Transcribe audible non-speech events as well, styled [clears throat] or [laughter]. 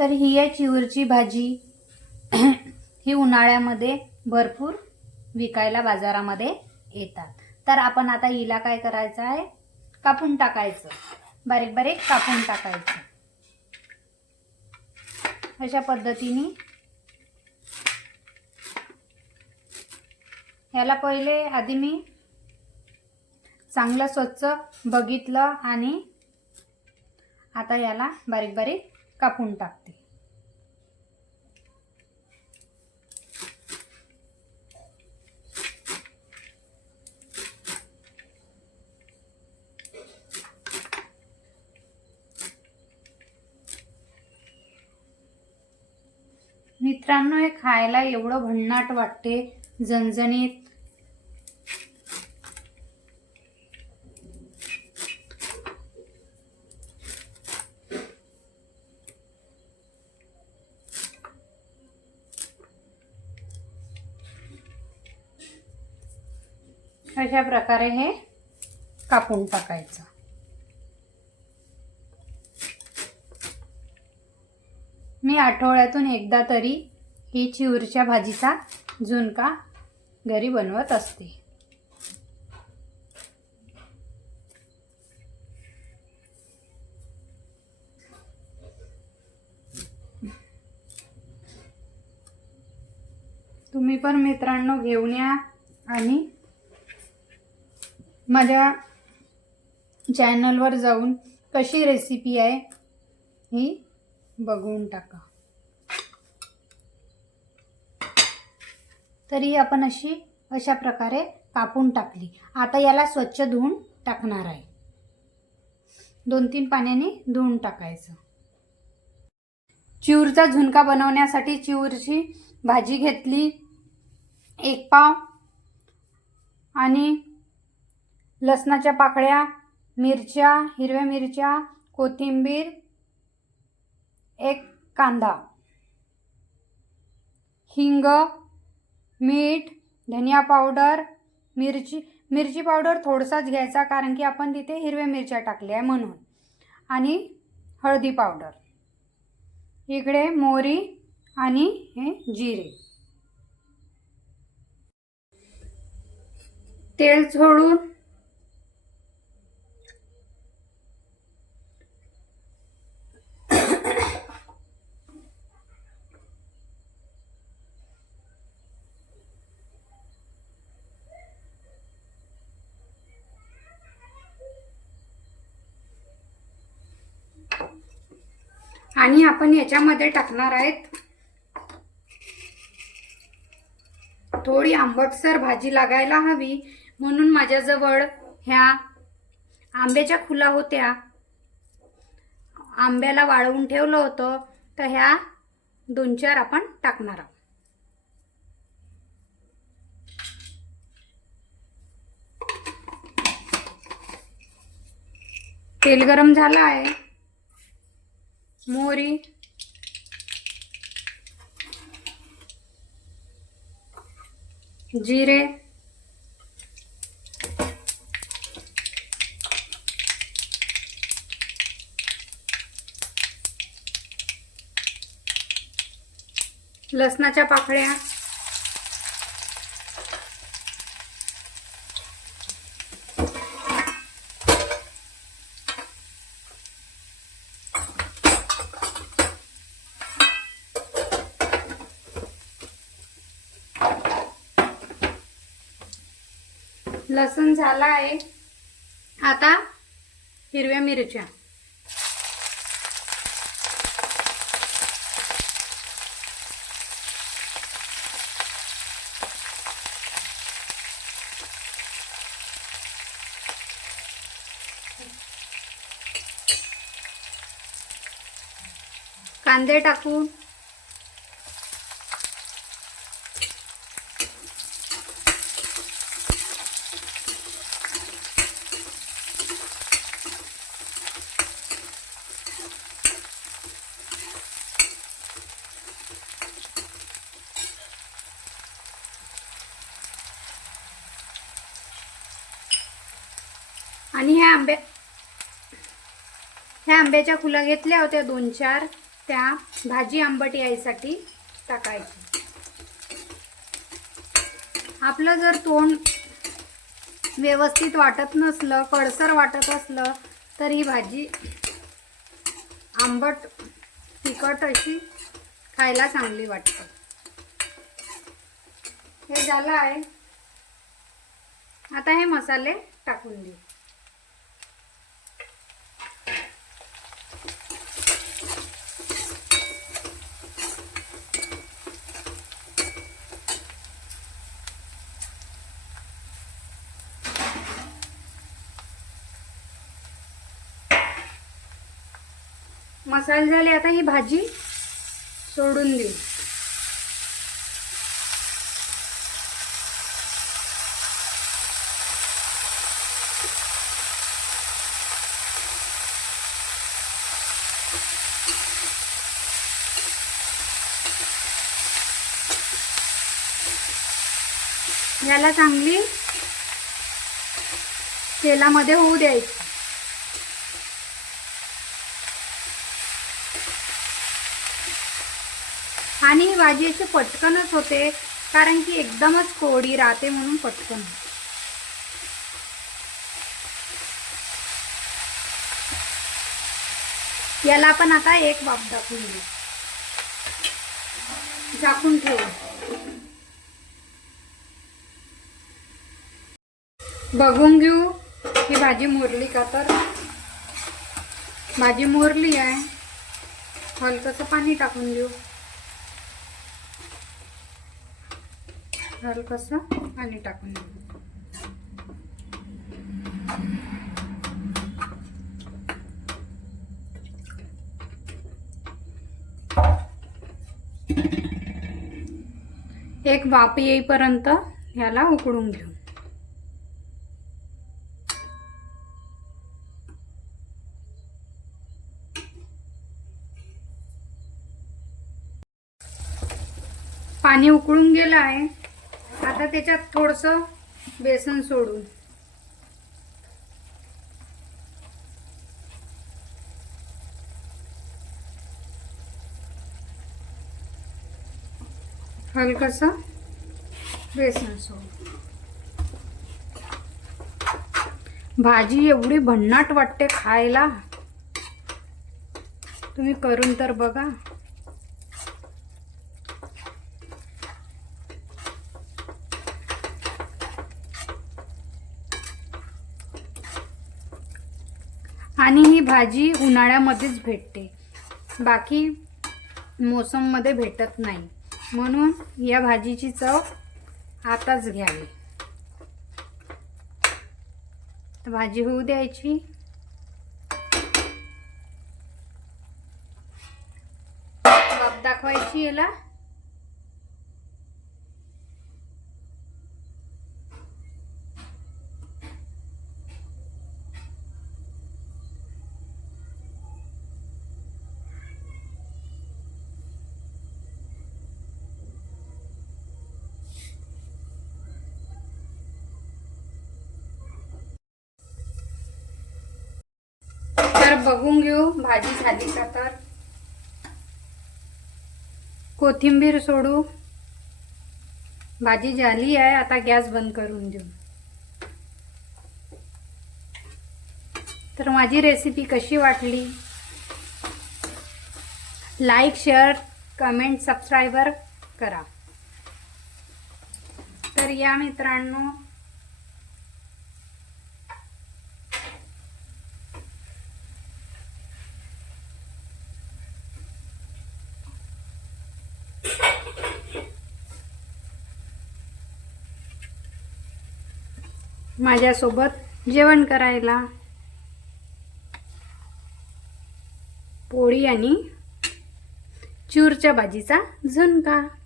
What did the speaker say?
तर ही आहे चिवरची भाजी [clears throat] ही उन्हाळ्यामध्ये भरपूर विकायला बाजारामध्ये येतात. तर आपण आता हिला काय करायचं आहे? कापून टाकायचं. बारीक बारीक कापून टाकायचं. अशा पद्धतीने याला पहिले आधी मी चांगलं स्वच्छ बघितलं आणि आता याला बारीक बारीक कापून टाकते. मित्रांनो हे खायला एवढं भन्नाट वाटते झणझणीत. अशा प्रकारे हे कापून टाकायचं. मी आठवड्यातून एकदा तरी ही चिवरच्या भाजीचा झुणका घरी बनवत असते. तुम्ही पण मित्रांनो घेऊन या आणि माझ्या चॅनलवर जाऊन कशी रेसिपी आहे ही बघून टाका. तरी आपण अशी अशा प्रकारे कापून टाकली. आता याला स्वच्छ धुवून टाकणार आहे. दोन तीन पाण्याने धुवून टाकायचं. चिवरचा झुणका बनवण्यासाठी चिवरची भाजी घेतली. एक पाव आणि लसणाच्या पाकळ्या मिरच्या हिरव्या मिरच्या कोथिंबीर एक कांदा हिंग मीठ धनिया पावडर मिरची मिरची पावडर थोडसाच घ्यायचा कारण की आपण तिथे हिरव्या मिरच्या टाकल्या आहे म्हणून. आणि हळदी पावडर. इकडे मोहरी आणि हे जिरे. तेल सोडून आणि आपण याच्यामध्ये टाकणार आहेत थोडी आंबटसर भाजी लागायला हवी. म्हणून माझ्याजवळ ह्या आंब्याच्या खुला होत्या. आंब्याला वाळवून ठेवलं होतं. तर ह्या दोन चार आपण टाकणार आहोत. तेल गरम झालं आहे. मोहरी जिरे. लसणाच्या पाकळ्या. लसूण झाला आहे. आता हिरव्या मिरच्या. कांदे टाकून आणि ह्या आंब्या ह्या आंब्याच्या फुलं घेतल्या होत्या दोन चार. त्या भाजी आंबट यायसाठी टाकायची. आपलं जर तोंड व्यवस्थित वाटत नसलं कडसर वाटत असलं तर ही भाजी आंबट तिखट अशी खायला चांगली वाटते. हे झालं आहे. आता हे मसाले टाकून देऊ. मसाले झाले आता ही भाजी सोडून देऊ. याला चांगली तेलामध्ये होऊ द्यायची आणि ही भाजी अशी पटकनच होते कारण की एकदमच कोडी राहते म्हणून पटकन. याला आपण आता एक बाप दाखवून देऊ झाकून ठेवू. बघून घेऊ ही भाजी मोरली का तर. भाजी मोरली आहे. हलकंसं पाणी टाकून देऊ हलकसं पाणी टाकून देऊ. एक वाफ येईपर्यंत ह्याला उकळून घेऊ. पाणी उकळून गेलं आहे. आता त्याच्यात थोडंसं बेसन सोडून. हलकस बेसन सोडून. भाजी एवढी भन्नाट वाटते खायला. तुम्ही करून तर बघा. आणि ही भाजी उन्हाळ्यामध्येच भेटते. बाकी मोसममध्ये भेटत नाही. म्हणून या भाजीची चव आताच घ्यावी. भाजी होऊ द्यायची. दाखवायची याला तर बघून घेऊ भाजी झाली का तर. कोथिंबीर सोडू. भाजी झाली आहे आता गॅस बंद करून देऊ. तर माझी रेसिपी कशी वाटली? लाईक शेअर कमेंट सबस्क्रायबर करा. तर या मित्रांनो माझ्यासोबत जेवण करायला. पोळी आणि चूरच्या भाजीचा झुणका.